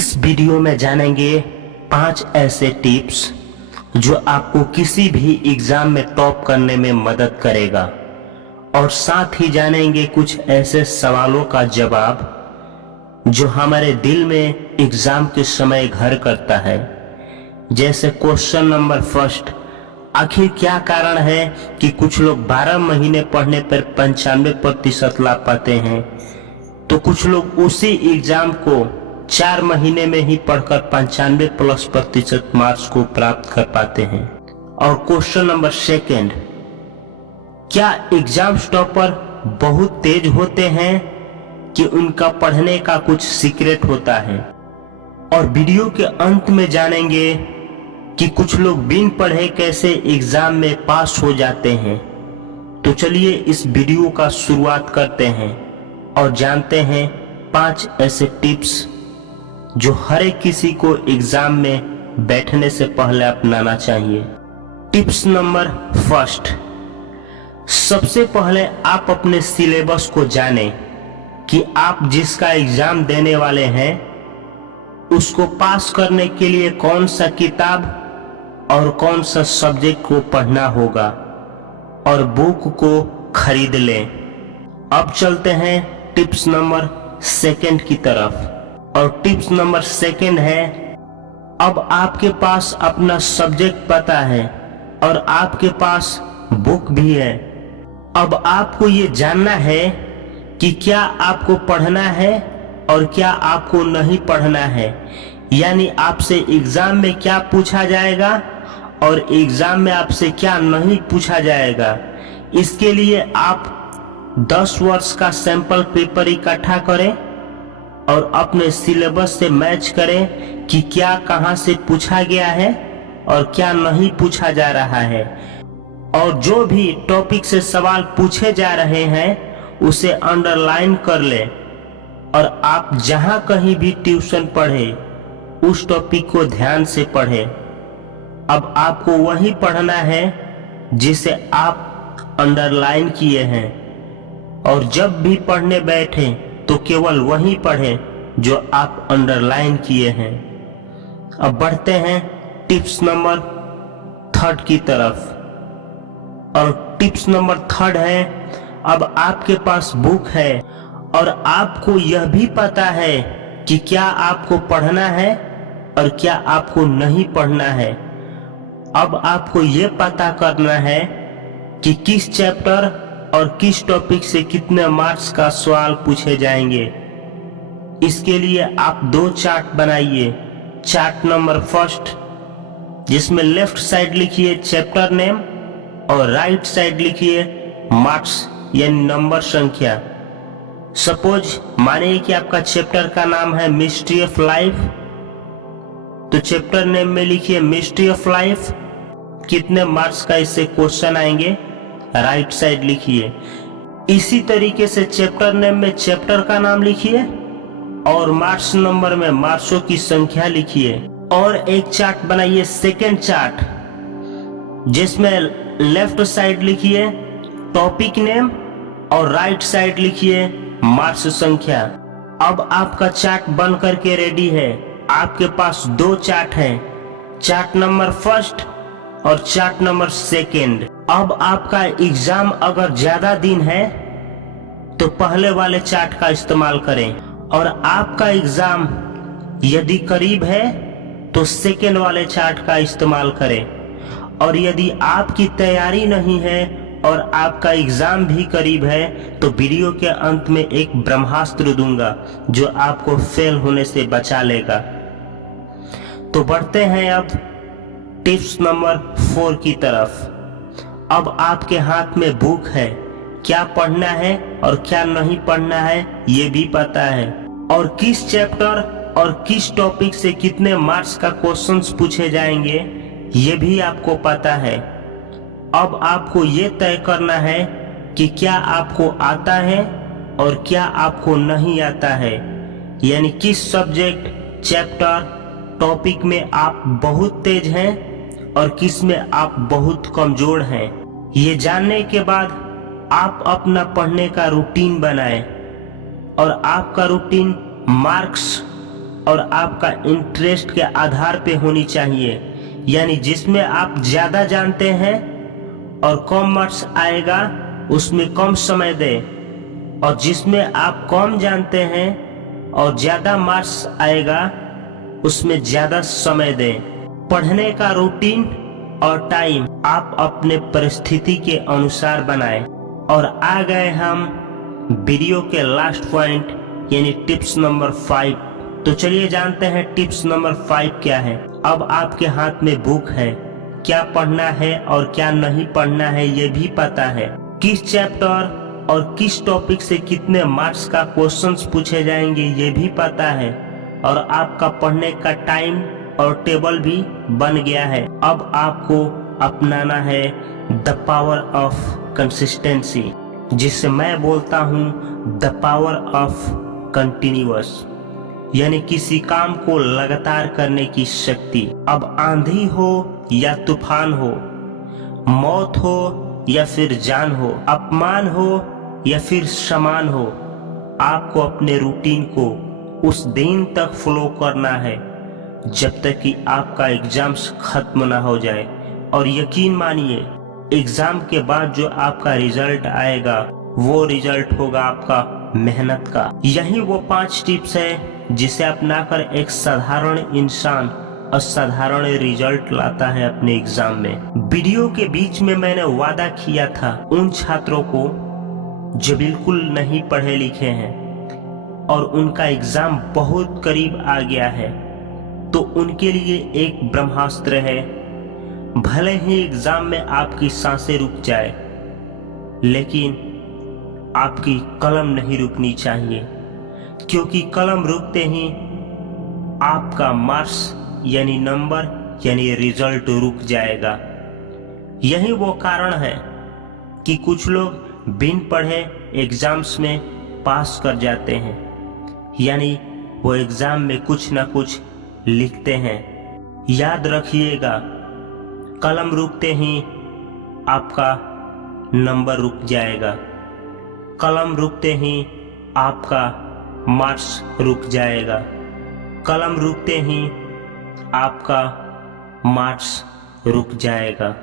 इस वीडियो में जानेंगे 5 ऐसे टिप्स जो आपको किसी भी एग्जाम में टॉप करने में मदद करेगा, और साथ ही जानेंगे कुछ ऐसे सवालों का जवाब जो हमारे दिल में एग्जाम के समय घर करता है। जैसे क्वेश्चन नंबर फर्स्ट, आखिर क्या कारण है कि कुछ लोग 12 महीने पढ़ने पर 95% ला पाते हैं, तो कुछ लोग उसी एग्जाम को 4 महीने में ही पढ़कर 95+% मार्क्स को प्राप्त कर पाते हैं। और क्वेश्चन नंबर सेकंड, क्या एग्जाम टॉपर बहुत तेज होते हैं कि उनका पढ़ने का कुछ सीक्रेट होता है। और वीडियो के अंत में जानेंगे कि कुछ लोग बिन पढ़े कैसे एग्जाम में पास हो जाते हैं। तो चलिए इस वीडियो का शुरुआत करते हैं और जानते हैं 5 ऐसे टिप्स जो हर एक किसी को एग्जाम में बैठने से पहले अपनाना चाहिए। टिप्स नंबर फर्स्ट, सबसे पहले आप अपने सिलेबस को जानें कि आप जिसका एग्जाम देने वाले हैं उसको पास करने के लिए कौन सा किताब और कौन सा सब्जेक्ट को पढ़ना होगा, और बुक को खरीद लें। अब चलते हैं टिप्स नंबर सेकंड की तरफ, और टिप्स नंबर सेकंड है, अब आपके पास अपना सब्जेक्ट पता है और आपके पास बुक भी है। अब आपको ये जानना है कि क्या आपको पढ़ना है और क्या आपको नहीं पढ़ना है, यानी आपसे एग्जाम में क्या पूछा जाएगा और एग्जाम में आपसे क्या नहीं पूछा जाएगा। इसके लिए आप 10 वर्ष का सैंपल पेपर इकट्ठा करें और अपने सिलेबस से मैच करें कि क्या कहां से पूछा गया है और क्या नहीं पूछा जा रहा है। और जो भी टॉपिक से सवाल पूछे जा रहे हैं उसे अंडरलाइन कर लें, और आप जहां कहीं भी ट्यूशन पढ़े उस टॉपिक को ध्यान से पढ़ें। अब आपको वही पढ़ना है जिसे आप अंडरलाइन किए हैं, और जब भी पढ़ने बैठे तो केवल वही पढ़ें जो आप अंडरलाइन किए हैं। अब बढ़ते हैं टिप्स नंबर थर्ड की तरफ, और टिप्स नंबर थर्ड है, अब आपके पास बुक है और आपको यह भी पता है कि क्या आपको पढ़ना है और क्या आपको नहीं पढ़ना है। अब आपको यह पता करना है कि किस चैप्टर और किस टॉपिक से कितने मार्क्स का सवाल पूछे जाएंगे। इसके लिए आप 2 चार्ट बनाइए। चार्ट नंबर फर्स्ट, जिसमें लेफ्ट साइड लिखिए चैप्टर नेम और राइट साइड लिखिए मार्क्स यानी नंबर संख्या। सपोज मानिए कि आपका चैप्टर का नाम है मिस्ट्री ऑफ लाइफ, तो चैप्टर नेम में लिखिए मिस्ट्री ऑफ लाइफ, कितने मार्क्स का इससे क्वेश्चन आएंगे राइट साइड लिखिए। इसी तरीके से चैप्टर नेम में चैप्टर का नाम लिखिए और मार्क्स नंबर में मार्क्सों की संख्या लिखिए। और एक चार्ट बनाइए सेकेंड चार्ट, जिसमें लेफ्ट साइड लिखिए टॉपिक नेम और राइट साइड लिखिए मार्क्स संख्या। अब आपका चार्ट बन करके रेडी है। आपके पास 2 चार्ट हैं, चार्ट नंबर फर्स्ट और चार्ट नंबर सेकंड। अब आपका एग्जाम अगर ज्यादा दिन है तो पहले वाले चार्ट का इस्तेमाल करें, और आपका एग्जाम यदि करीब है तो सेकंड वाले चार्ट का इस्तेमाल करें। और यदि आपकी तैयारी नहीं है और आपका एग्जाम भी करीब है तो वीडियो के अंत में एक ब्रह्मास्त्र दूंगा जो आपको फेल होने से बचा लेगा। तो बढ़ते हैं अब टिप्स नंबर 4 की तरफ। अब आपके हाथ में बुक है, क्या पढ़ना है और क्या नहीं पढ़ना है ये भी पता है, और किस चैप्टर और किस टॉपिक से कितने मार्क्स का क्वेश्चंस पूछे जाएंगे ये भी आपको पता है। अब आपको ये तय करना है कि क्या आपको आता है और क्या आपको नहीं आता है, यानी किस सब्जेक्ट, चैप्टर, टॉपिक में आप बहुत तेज हैं और किस में आप बहुत कमजोर हैं। ये जानने के बाद आप अपना पढ़ने का रूटीन बनाएं, और आपका रूटीन मार्क्स और आपका इंटरेस्ट के आधार पे होनी चाहिए, यानी जिसमें आप ज्यादा जानते हैं और कम मार्क्स आएगा उसमें कम समय दें, और जिसमें आप कम जानते हैं और ज्यादा मार्क्स आएगा उसमें ज्यादा समय दें। पढ़ने का रूटीन और टाइम आप अपने परिस्थिति के अनुसार बनाएं। और आ गए हम वीडियो के लास्ट पॉइंट यानी टिप्स नंबर 5। तो चलिए जानते हैं टिप्स नंबर 5 क्या है। अब आपके हाथ में बुक है, क्या पढ़ना है और क्या नहीं पढ़ना है ये भी पता है, किस चैप्टर और किस टॉपिक से कितने मार्क्स का क्वेश्चंस पूछे जाएंगे ये भी पता है, और आपका पढ़ने का टाइम और टेबल भी बन गया है। अब आपको अपनाना है द पावर ऑफ कंसिस्टेंसी, जिससे मैं बोलता हूँ द पावर ऑफ कंटिन्यूअस, यानी किसी काम को लगातार करने की शक्ति। अब आंधी हो या तूफान हो, मौत हो या फिर जान हो, अपमान हो या फिर सम्मान हो, आपको अपने रूटीन को उस दिन तक फॉलो करना है जब तक कि आपका एग्जाम्स खत्म ना हो जाए। और यकीन मानिए एग्जाम के बाद जो आपका रिजल्ट आएगा वो रिजल्ट होगा आपका मेहनत का। यही वो 5 टिप्स है जिसे अपनाकर एक साधारण इंसान असाधारण रिजल्ट लाता है अपने एग्जाम में। वीडियो के बीच में मैंने वादा किया था उन छात्रों को जो बिल्कुल नहीं पढ़े लिखे हैं और उनका एग्जाम बहुत करीब आ गया है, तो उनके लिए एक ब्रह्मास्त्र है। भले ही एग्जाम में आपकी सांसें रुक जाए, लेकिन आपकी कलम नहीं रुकनी चाहिए, क्योंकि कलम रुकते ही आपका मार्क्स यानी नंबर यानी रिजल्ट रुक जाएगा। यही वो कारण है कि कुछ लोग बिन पढ़े एग्जाम्स में पास कर जाते हैं, यानी वो एग्जाम में कुछ ना कुछ लिखते हैं। याद रखिएगा, कलम रुकते ही आपका नंबर रुक जाएगा, कलम रुकते ही आपका मार्क्स रुक जाएगा, कलम रुकते ही आपका मार्क्स रुक जाएगा।